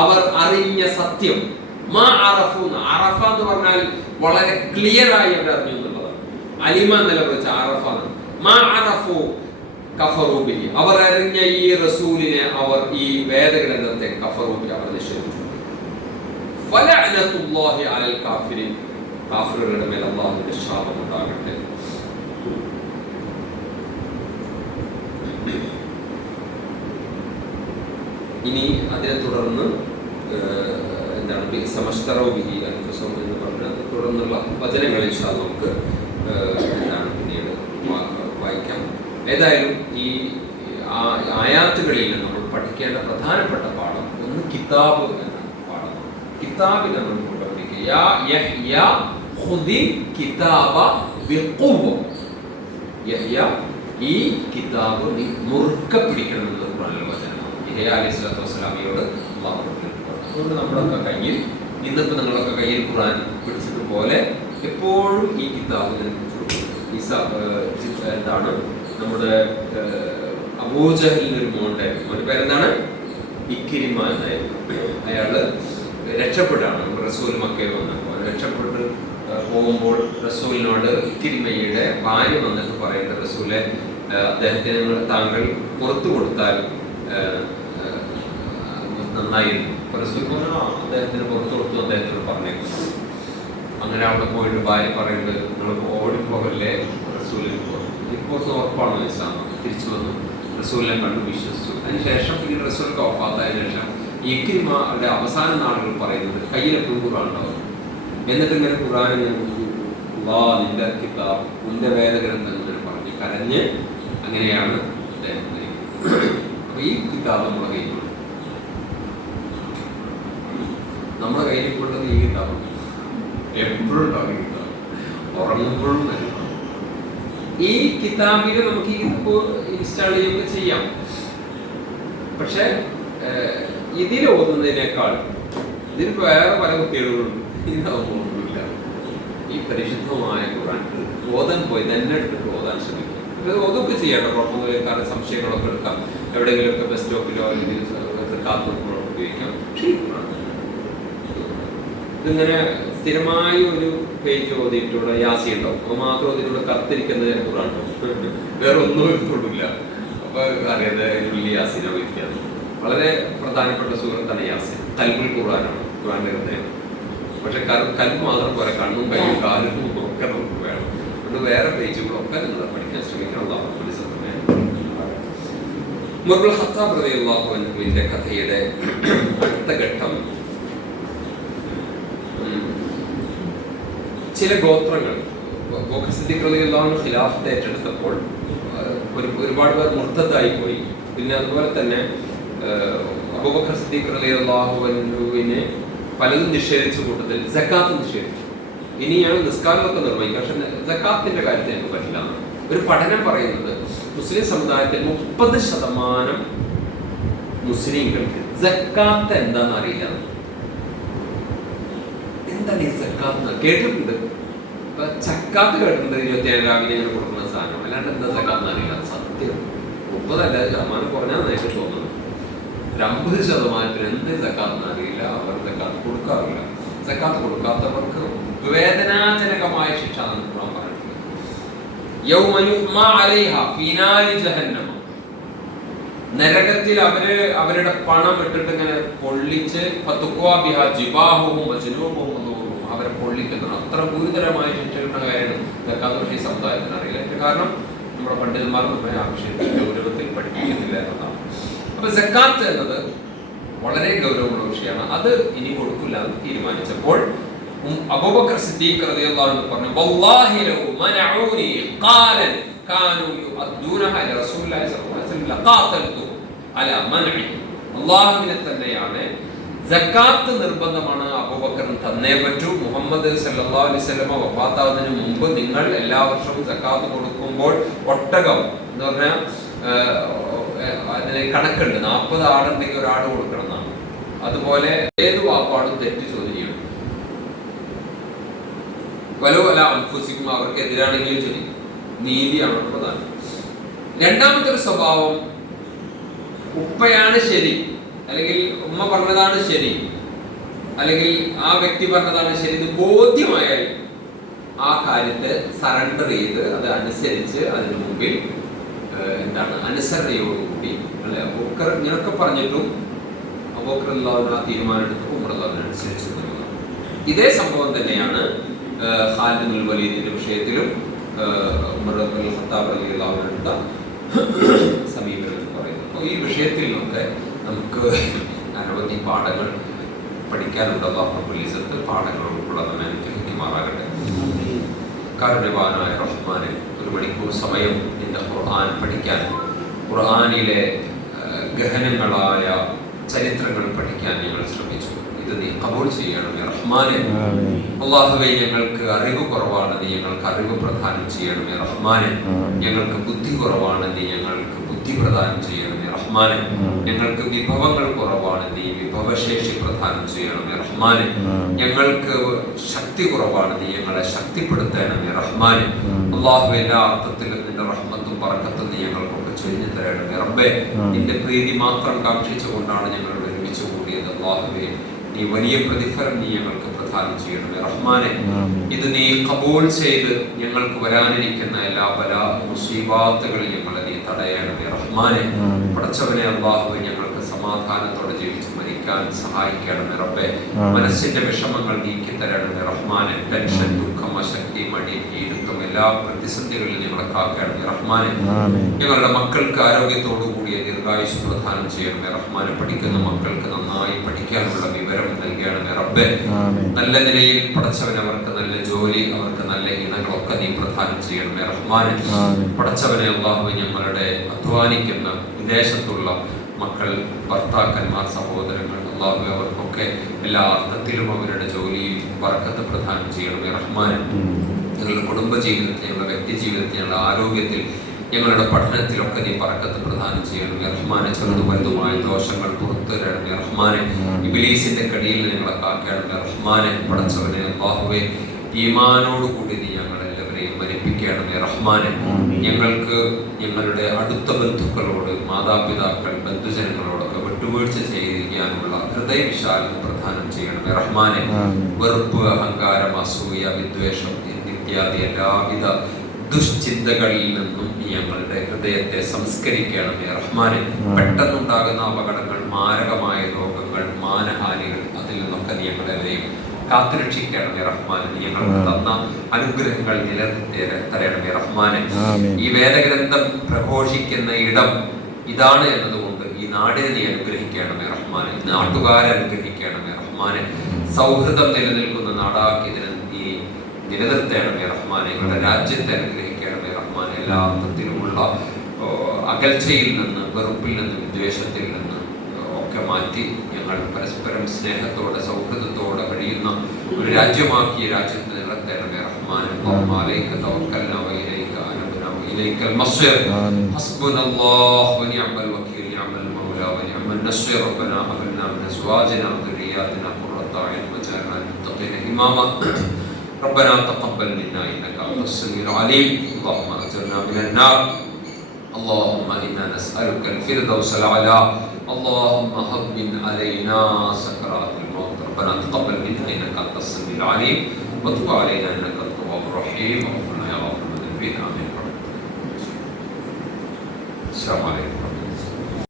അവർ അറിഞ്ഞ സത്യം അറഫ എന്ന് പറഞ്ഞാൽ വളരെ ക്ലിയർ ആയി അവർ അറിഞ്ഞു എന്നുള്ളതാണ്. അലിമ എന്നല്ല വിളിച്ച അറഫ. അവർ അറിഞ്ഞ ഈ റസൂലിനെ, അവർ ഈ വേദഗ്രന്ഥത്തെ കഫറൂബി അവർ നിഷേധിച്ചു. ഫലഅനതുല്ലാഹി അലൽ കാഫിരീൻ, കാഫിറുകളുടെ മേൽ അല്ലാഹുവിന്റെ ശാപം ഉണ്ടാകട്ടെ. ഇനി അതിനെ തുടർന്ന് എന്താണ് സമസ്തറോബിഹി അൻഫുസഹും എന്ന് പറഞ്ഞാൽ തുടർന്നുള്ള വചനങ്ങൾ ഇൻഷാ അല്ലാഹ് നമുക്ക് എന്താണ് പിന്നീട് വായിക്കാം. ഏതായാലും ഈ ആയാത്തുകളിൽ നമ്മൾ പഠിക്കേണ്ട പ്രധാനപ്പെട്ട പാഠം ഒന്ന് കിതാബ് എന്ന പാഠമാണ്. കിതാബിനെ നമ്മൾ പഠിക്കുക. ഈ കിതാബ് നീ മുറുക്ക പിടിക്കണം എന്നത് ഖുർആനിലെ വചനമാണ്. യഹ്യ അലൈഹിസ്സലാത്തു വസ്സലാമിയോട് അല്ലാഹു പറഞ്ഞു. അതുകൊണ്ട് നമ്മളൊക്കെ കയ്യിൽ ഇന്നിപ്പോൾ നിങ്ങളൊക്കെ കയ്യിൽ ഖുർആൻ പിടിച്ചത് പോലെ എപ്പോഴും ഈ കിതാബിനെ എന്താണ് നമ്മുടെ അബൂജഹലിന്റെ ഒരു മോന്റെ ഒരു പേരെന്താണ്, ഇക്രിമ എന്നായിരുന്നു. അയാള് രക്ഷപ്പെട്ടാണ് റസൂൽ മക്കയിൽ വന്നപ്പോൾ രക്ഷപ്പെട്ട് പോകുമ്പോൾ റസൂലിനോട് ഇക്രിമയുടെ ഭാര്യ വന്നിട്ട് പറയുന്നത്, റസൂലെ അദ്ദേഹത്തിന് താങ്കൾ പുറത്തു കൊടുത്താൽ നന്നായിരുന്നു. റസൂൽ പറഞ്ഞു അദ്ദേഹത്തിന് പുറത്തു കൊടുത്തു, അദ്ദേഹത്തോട് പറഞ്ഞേക്കും. അങ്ങനെ അവിടെ പോയിട്ട് ഭാര്യ പറയുന്നത്, നിങ്ങൾ ഓടിപ്പോകല്ലേ, റസൂലിന് ഇപ്പോൾ ഉറപ്പാണോ ഇസ്ലാം. തിരിച്ചു വന്നു, റസൂലിനെ കണ്ടു, വിശ്വസിച്ചു. അതിനുശേഷം ഈ റസൂലൊക്കെ വഫാത്തായതിനു ശേഷം ഇക്രിമയുടെ അവസാന നാളുകൾ പറയുന്നത് കയ്യിലെപ്പോഴും ഖുർആൻ ഉണ്ടാവും. എന്നിട്ട് ഇങ്ങനെ ഖുർആൻ നിന്റെ കിതാബ്, നിന്റെ വേദഗ്രന്ഥങ്ങൾ പറഞ്ഞ് കരഞ്ഞ് അങ്ങനെയാണ് അദ്ദേഹം. അപ്പൊ ഈ കിതാബ് നമ്മുടെ കയ്യിലുണ്ട്. നമ്മുടെ കയ്യിലേക്കുള്ളത് ഈ കിതാബ് എപ്പോഴും ഉണ്ടാവും. ഈ കിതാബ് ഉറങ്ങുമ്പോഴും വരും. ഈ കിതാബിൽ നമുക്ക് ഇൻസ്റ്റാൾ ചെയ്യുകയൊക്കെ ചെയ്യാം. പക്ഷെ ഇതിൽ ഓതുന്നതിനേക്കാൾ ഇതിന് വേറെ പല കുട്ടികളുണ്ട്. ഇതിനൊന്നുമില്ല. ഈ പരിശുദ്ധമായ ഖുർആൻ ഓതാൻ പോയി തന്നെ എടുത്തിട്ട് ഓതാൻ ശ്രമിക്കും. ഓതൊക്കെ ചെയ്യാട്ടോ, കുഴപ്പമൊന്നുമില്ല. കാരണം സംശയങ്ങളൊക്കെ എടുക്കാം. എവിടെയെങ്കിലുമൊക്കെ ബസ് സ്റ്റോപ്പിലോ അല്ലെങ്കിൽ കാത്തുനിൽക്കുമ്പോഴോ ഉപയോഗിക്കാം. പക്ഷേ ഇതിങ്ങനെ സ്ഥിരമായി ഒരു പേജ് ഓതിയിട്ടുള്ള യാസി ഉണ്ടാവും. അപ്പോൾ മാത്രം ഇതിലൂടെ കത്തിരിക്കുന്നത് ഖുർആൻ ഉണ്ടാവും. വേറെ ഒന്നും എടുത്തോണ്ടില്ല. അപ്പൊ അറിയാതെ വലിയ യാസിനെ വയ്ക്കാണ്. വളരെ പ്രധാനപ്പെട്ട സൂറത്താണ് യാസിൻ. കൽബുൽ ഖുർആനാണ്, ഖുർആന്റെ ഹൃദയം. പക്ഷെ കൽബ് മാത്രം പോലെ കണ്ണും കയ്യും കാലും ഒക്കെ നമുക്ക് വേണം. അതുകൊണ്ട് വേറെ പേജുകളൊക്കെ നിങ്ങൾ പഠിക്കാൻ ശ്രമിക്കണം. ഉമർ ഇബ്നുൽ ഖത്താബ് റളിയല്ലാഹു അൻഹുവിന്റെ കഥയുടെ അടുത്ത ഘട്ടം, ചില ഗോത്രങ്ങൾ അബൂബക്കർ സിദ്ദീഖ് റളിയല്ലാഹു അൻഹു ഖിലാഫത്ത് ഏറ്റെടുത്തപ്പോൾ ഒരുപാട് പേർ മുർത്തദായി പോയി. പിന്നെ അതുപോലെ തന്നെ അബൂബക്കർ സിദ്ദീഖ് റളിയല്ലാഹു അൻഹുവിനെ പലതും നിഷേധിച്ച കൂട്ടത്തിൽ സക്കാത്ത് നിഷേധിച്ചു. ഇനിയാണ് നിസ്കാരമൊക്കെ നിർവഹിക്കുക, പക്ഷെ സക്കാത്തിന്റെ കാര്യത്തിൽ എനിക്ക് പറ്റില്ല. ഒരു പഠനം പറയുന്നത് മുസ്ലിം സമുദായത്തിൽ 30% മുസ്ലിങ്ങൾക്ക് സക്കാത്ത് എന്താണെന്ന് അറിയില്ല. എന്താണ് ഈ സക്കാത്ത് കേട്ടിട്ടുണ്ട്. ഇപ്പൊ ചക്കാത്ത് കേട്ടിട്ടുണ്ട്, 27 രാവിലെ ഇങ്ങനെ കൊടുക്കുന്ന സാധനം. അല്ലാണ്ട് എന്താ സക്കാത്ത് അറിയില്ല. സത്യം 30% കുറഞ്ഞാൽ എനിക്ക് തോന്നുന്നു. 50% എന്ത് സക്കാത്ത് അറിയില്ല. അവർ സക്കാത്ത് കൊടുക്കാറില്ല. സക്കാത്ത് കൊടുക്കാത്തവർക്ക് വേദനാജനകമായ ശിക്ഷ ഖുർആൻ പറഞ്ഞിട്ടുണ്ട്. യൗമ യുഹ്മാ അലൈഹ ഫീ നാരി ജഹന്നമ, നരകത്തിൽ അവരുടെ പണം ഇട്ടിട്ട് ഇങ്ങനെ പൊള്ളിച്ച് ഫതുഖ്വാ ബിഹാ ജിബാഹുഹും വജനൂബുഹും, അവരെ പൊള്ളിക്കുന്നത്. അത്ര ഗുരുതരമായ ശിക്ഷ കിട്ടുന്ന കാര്യമാണ് സക്കാത്ത്. പക്ഷേ ഈ സമുദായത്തിന് അറിയില്ല. കാരണം നമ്മുടെ പണ്ഡിതന്മാർ നമ്മെ ആ വിഷയത്തിൽ ഗൗരവത്തിൽ പഠിപ്പിക്കുന്നില്ല എന്നതാണ്. അപ്പൊ സക്കാത്ത് എന്നത് വളരെ ഗൗരവമുള്ള വിഷയമാണ്. അത് ഇനി കൊടുക്കില്ല എന്ന് തീരുമാനിച്ചപ്പോൾ അബൂബക്കർ സിദ്ദീഖ് റളിയല്ലാഹു അൻഹു പറഞ്ഞു, വല്ലാഹി ലൗ മനഊനി ഖാലൻ കാനൂ യുഅദ്ദൂനഹ ഇല റസൂലില്ലാഹി സ്വല്ലല്ലാഹു അലൈഹി വസല്ലം ലഖാതൽതു അലാ മൻഇ. അല്ലാഹുവിനെ തന്നെയാണ്, സക്കാത്ത് നിർബന്ധമാണ്, അബൂബക്കറിന് തന്നേ പറ്റൂ. മുഹമ്മദ് സല്ലല്ലാഹു അലൈഹി വസല്ലം വഫാത്താവുന്നതിന് മുമ്പ് നിങ്ങൾ എല്ലാ വർഷവും സക്കാത്ത് കൊടുക്കുമ്പോൾ ഒട്ടകം എന്ന് പറഞ്ഞാൽ അതിന് കണക്കുണ്ട്. 40 ആടുണ്ടെങ്കിൽ ഒരു ആട് കൊടുക്കണം എന്നാണ്. അതുപോലെ ഏത് വാപ്പാടും തെറ്റ് ചോദ്യം ചെയ്യണം. വലോ അല അൻഫുസിക്കും, അവർക്കെതിരാണെങ്കിലും ശരി, നീതിയാണ് പ്രധാനം. രണ്ടാമത്തെ ഒരു സ്വഭാവം ഉപ്പയാണ് ശരി, അല്ലെങ്കിൽ ഉമ്മ പറഞ്ഞതാണ് ശരി, അല്ലെങ്കിൽ ആ വ്യക്തി പറഞ്ഞതാണ് ശരി എന്ന് ബോധ്യമായാൽ ആ കാര്യത്തെ സറണ്ടർ ചെയ്ത് അത് അനുസരിച്ച് അതിന് മുമ്പിൽ അനുസരണയോടുകൂടി അല്ലെ അബൂബക്കർ ഇങ്ങനൊക്കെ പറഞ്ഞിട്ടും അബൂബക്കർ റളിയല്ലാഹു ആ തീരുമാനം എടുത്ത് ഉമർ റളിയല്ലാഹു അനുസരിച്ചു. ഇതേ സംഭവം തന്നെയാണ് ഖാലിദ് ബിൻ വലീദിന്റെ വിഷയത്തിലും ഉമർ ബിൻ ഖത്താബ് റളിയല്ലാഹു അൻഹു എടുത്ത സമീപനം എന്ന് പറയുന്നത്. അപ്പോൾ ഈ വിഷയത്തിൽ നിന്നൊക്കെ നമുക്ക് അനവധി പാഠങ്ങൾ പഠിക്കാനുണ്ട്. അല്ലാഹു റബ്ബുൽ ഇസ്സത്ത് പാഠങ്ങൾ ഉൾപ്പെടെ നമ്മെ അനുഗ്രഹിക്കുമാറാകട്ടെ. കാരുണ്യവാനായ റഹ്മാനെ, 1 മണിക്കൂർ സമയം നിന്റെ ഖുർആൻ പഠിക്കാൻ, ഖുർആനിലെ ഗഹനങ്ങളായ ചരിത്രങ്ങൾ പഠിക്കാൻ ഞങ്ങൾ ശ്രമിച്ചു. ഇത് നീ ഖബൂൽ ചെയ്യണമേ റഹ്മാനെ. അല്ലാഹുവേ, ഞങ്ങൾക്ക് അറിവ് കുറവാണ്, നീ ഞങ്ങൾക്ക് അറിവ് പ്രദാനം ചെയ്യണമേ റഹ്മാനെ. ഞങ്ങൾക്ക് ബുദ്ധി കുറവാണ്, നീ ഞങ്ങൾക്ക് ബുദ്ധി പ്രദാനം ചെയ്യണമേ റഹ്മാനെ. ഞങ്ങൾക്ക് വിഭവങ്ങൾ കുറവാണ്, നീ വിഭവശേഷി പ്രദാനം ചെയ്യണമേ റഹ്മാനെ. ഞങ്ങൾക്ക് ശക്തി കുറവാണ്, നീ ഞങ്ങളെ ശക്തിപ്പെടുത്തണമേ റഹ്മാനെ. അല്ലാഹുവേ, എല്ലാ അർത്ഥത്തിലും നിന്റെ റഹ്മത്തും ബറക്കത്തും നീ ഞങ്ങൾക്കൊക്കെ ചൊരിഞ്ഞു തരണമേ റബ്ബേ. നിന്റെ പ്രീതി മാത്രം കാക്ഷിച്ചുകൊണ്ടാണ് ഞങ്ങൾ ഒരുമിച്ച് കൂടിയത്. അല്ലാഹുവേ, നീ വലിയ പ്രതിഫലം നീ ഞങ്ങൾക്ക് പ്രദാനം ചെയ്യണമേ റഹ്മാനെ. ഇത് നീ ഖബൂൽ ചെയ്ത് ഞങ്ങൾക്ക് വരാനിരിക്കുന്ന എല്ലാ ബലാ മുസീബാത്തുകളിൽ ഞങ്ങളെ നീ തടയണമേ റഹ്മാനെ. പടച്ചവനെ, അല്ലാഹുവേ, ഞങ്ങൾക്ക് സമാധാനത്തോടെ ജീവിച്ച് മരിക്കാൻ സഹായിക്കണമേ റബ്ബേ. മനസ്സിന്റെ വിഷമങ്ങൾ നീക്കി തരണമേ റഹ്മാനെ. ടെൻഷൻ, ദുഃഖം, അശക്തി, മടി, ഈടുത്തം എല്ലാ പ്രതിസന്ധികളിൽ ഞങ്ങളെ കാക്കണമേ റഹ്മാനെ. ഞങ്ങളുടെ മക്കൾക്ക് ആരോഗ്യത്തോടു കൂടിയ ദീർഘായുസ് പ്രദാനം ചെയ്യണമേ റഹ്മാനെ. പഠിക്കുന്ന മക്കൾക്ക് നന്നായി പഠിക്കാനുള്ള വിവരം നൽകണമേ റബ്ബേ. നല്ല നിലയിൽ പടച്ചവൻ അവർക്ക് നല്ല ജോലി, അവർക്ക് നല്ല ഇണകളൊക്കെ നീ പ്രദാനം ചെയ്യണമേ റഹ്മാനെ. പടച്ചവനെ, അല്ലാഹുവേ, ഞങ്ങളുടെ അധ്വാനിക്കുന്ന വിദേശത്തുള്ള മക്കൾ, ഭർത്താക്കന്മാർ, സഹോദരങ്ങൾ, അല്ലാഹുവേ, അവർക്കൊക്കെ എല്ലാ അർത്ഥത്തിലും അവരുടെ ജോലിയിൽ ബർക്കത്ത് പ്രദാനം ചെയ്യണമേ റഹ്മാനെ. ഞങ്ങളുടെ കുടുംബ ജീവിതത്തിൽ, ഞങ്ങളുടെ വ്യക്തി ജീവിതത്തിൽ, ഞങ്ങളുടെ ആരോഗ്യത്തിൽ, ഞങ്ങളുടെ പഠനത്തിലൊക്കെ നീ ബർക്കത്ത് പ്രദാനം ചെയ്യണമേ റഹ്മാനെ. ചെറുതും വലുതുമായ ദോഷങ്ങൾ പുറത്തു തരണമേ റഹ്മാനെ. ഇബ്ലീസിന്റെ കടിയിൽ ഞങ്ങളെ കാക്കണമേ റഹ്മാനെ. പടച്ചവനെ, അല്ലാഹുവേ, ഈമാനോട് കൂടി നീ ഞങ്ങളെല്ലാവരെയും മരിപ്പിക്കണമേ റഹ്മാനെ. ഞങ്ങൾക്ക് ഞങ്ങളുടെ അടുത്ത ബന്ധുക്കളോട്, മാതാപിതാക്കൾ, ബന്ധുജനങ്ങളോടൊക്കെ വിട്ടുവീഴ്ച ചെയ്യാനുള്ള ഹൃദയവിശാലത പ്രദാനം ചെയ്യണമേ റഹ്മാനെ. വെറുപ്പ്, അഹങ്കാരം, അസൂയ, വിദ്വേഷം ഇത്യാദി എല്ലാവിധ ദുശ്ചിന്തകളിൽ നിന്നും നീ ഞങ്ങളുടെ ഹൃദയത്തെ സംസ്കരിക്കണമേ റഹ്മാനെ. പെട്ടെന്നുണ്ടാകുന്ന അപകടങ്ങൾ, മാരകമായ രോഗങ്ങൾ, മാനഹാനികൾ, അതിൽ നിന്നൊക്കെ നീ ഞങ്ങളെയും കാത്തുരക്ഷിക്കണമേ റഹ്മാനെ. നീ ഞങ്ങൾക്ക് തന്ന അനുഗ്രഹങ്ങൾ നിലനിർത്തി തരണമേ റഹ്മാനെ. ഈ വേദഗ്രന്ഥം പ്രഘോഷിക്കുന്ന ഇടം ഇതാണ് എന്നതുകൊണ്ട് ഈ നാടിനെ നീ അനുഗ്രഹിക്കണമേ റഹ്മാനെ. നാട്ടുകാരെ അനുഗ്രഹിക്കണമേ റഹ്മാനെ. സൗഹൃദം നിലനിൽക്കുന്ന നാടാക്കി ഇതിനെ നീ നിലനിർത്തണമേ റഹ്മാനെ. ഞങ്ങളുടെ രാജ്യത്തെ അനുഗ്രഹിക്കണമേ റഹ്മാനെ. എല്ലാ അർത്ഥത്തിലുമുള്ള അകൽച്ചയിൽ നിന്ന്, വെറുപ്പിൽ നിന്ന്, വിദ്വേഷത്തിൽ നിന്ന് ഒക്കെ മാറ്റി ഞങ്ങൾ പരസ്പരം സ്നേഹത്തോടെ, സൗഹൃദത്തോടെ കഴിയുന്ന ഒരു രാജ്യമാക്കി രാജ്യത്ത് നിലനിർത്തണമേ റഹ്മാനെ. അലൈക തവക്കൽനാ വഇലൈക അനബ്നാ വഇലൈക്കൽ മസ്വീർ. ഹസ്ബുനല്ലാഹു വനിഅമൽ വകീൽ, നിഅമൽ മൗലാ വനിഅമൻ നസ്വീർ. റബ്ബനാ ഹബ് ലനാ മിൻ അസ്വാജിനാ വദുരിയാതിനാ ഖുർറത അയ്യുൻ വജഅൽനാ ലിൽമുത്തഖീന ഇമാമാ. ربنا تقبل منا إنك أنت السميع العليم. اللهم أجرنا من النار. اللهم إنا نسألك الفردوس الأعلى. اللهم هون علينا سكرات الموت. ربنا تقبل منا إنك أنت السميع العليم وتب علينا إنك أنت التواب الرحيم. واغفر لنا يا غافر الذنوب. آمين. السلام عليكم.